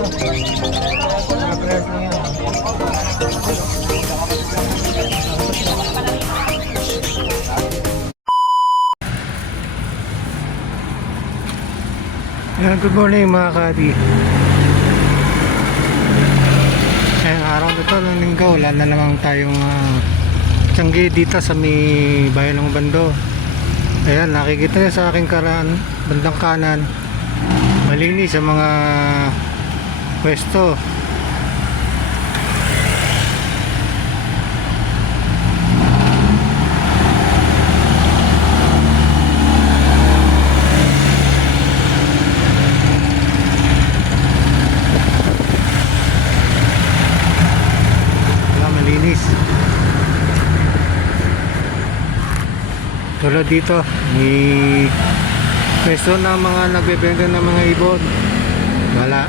Press lang yan. Good morning mga kadi. Ngayong araw na ito ng linggo, wala na naman tayong tiyanggi dito sa may bayan ng Bando. Ayan, nakikita niyo sa aking bandang kanan, malinis sa mga pwesto. Tulad dito, may pwesto ng mga nagbebenta ng mga ibon. Wala.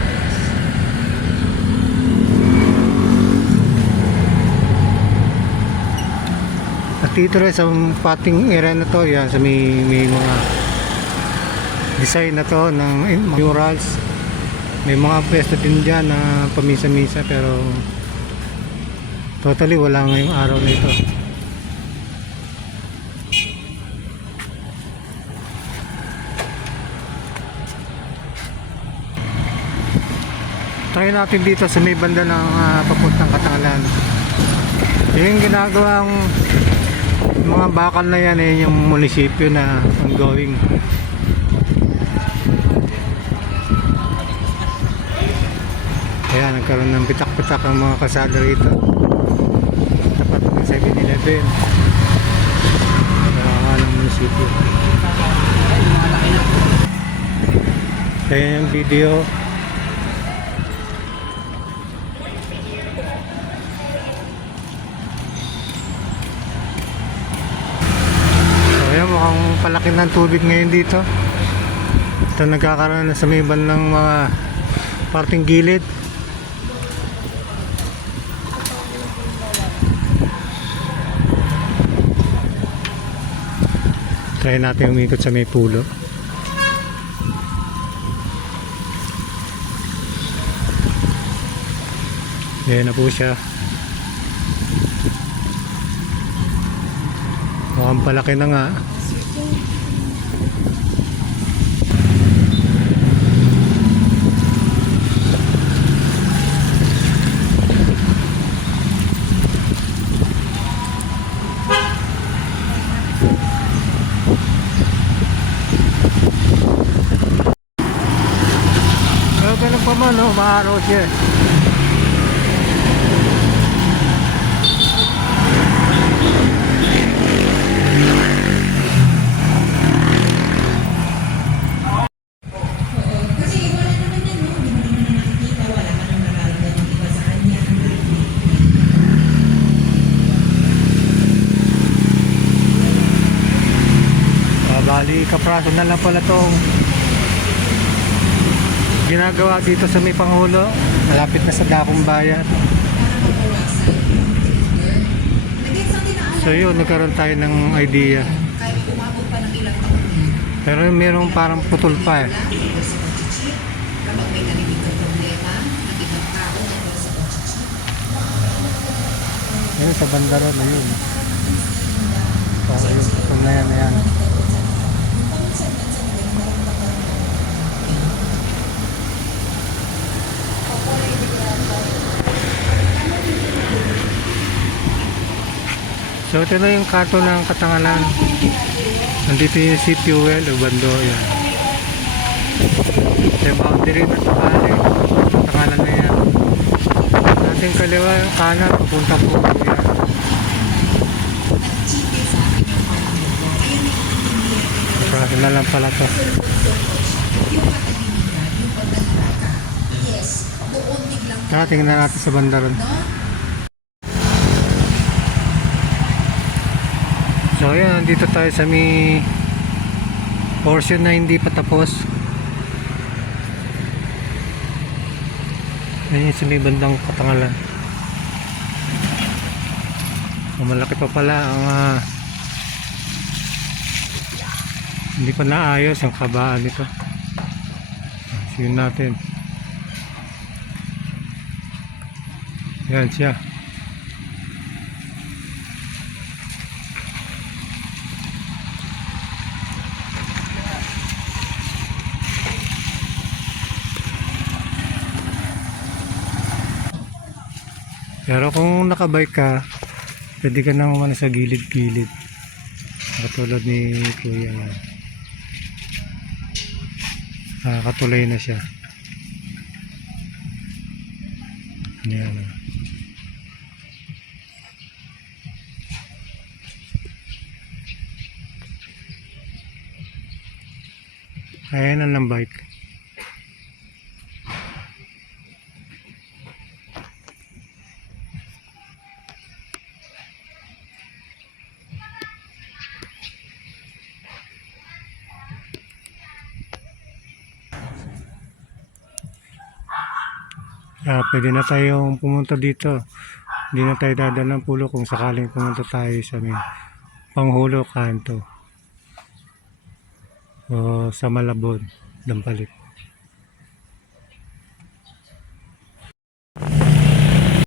At dito rin sa pating area na to, yan, sa may mga design na to ng murals. May mga pwesto din dyan na pamisa-misa, pero totally wala ngayong araw na ito. Try natin dito sa may banda ng papuntang Katangalan. Yung ginagawang mga bakal na yan, yung munisipyo na ongoing. Kaya nagkaroon ng pitak-pitak ang mga kalsada rito. Tapat ng 7-Eleven. Kaya ng munisipyo. Kaya yung video. Mukhang palaki ng tubig ngayon dito. Ito nagkakaroon na sa may bandang mga parting gilid. Try natin umikot sa may pulo. Ayan na po siya. Mukhang palaki na nga. Pero ganun pa man, no? Maaraw siya. Bali, kapraso na lang pala itong ginagawa dito sa may Pangulo, malapit na sa Dakong Bayan. So yun, nagkaroon tayo ng idea. Pero merong parang putol pa eh. Ayun, sa bandaran na yun. So yun, putol na yan. So ito na yung kanto ng Katangalan. Nandito yung si Fuel o Bando. Yan. Ito yung boundary na Katangalan na yan. Ating kaliwa yung kanan papunta po yan. Prasa na lang pala to. Tingnan natin sa bandaran. So ayan, dito tayo sa may portion na hindi pa tapos. Ayan sa may bandang Katangalan. So, malaki pa pala ang hindi pa naayos ang kabaan nito. Sige natin. Yan siya. Pero kung nakabike ka, pwede ka nang umano sa gilid-gilid. Katulad ni Kuya. Katuloy na siya. Yan. Ayan ang bike. Pwede na tayong pumunta dito. Hindi na tayo dadaan ng pulo kung sakaling pumunta tayo sa Panghulo Kanto o sa Malabon, Dampalik.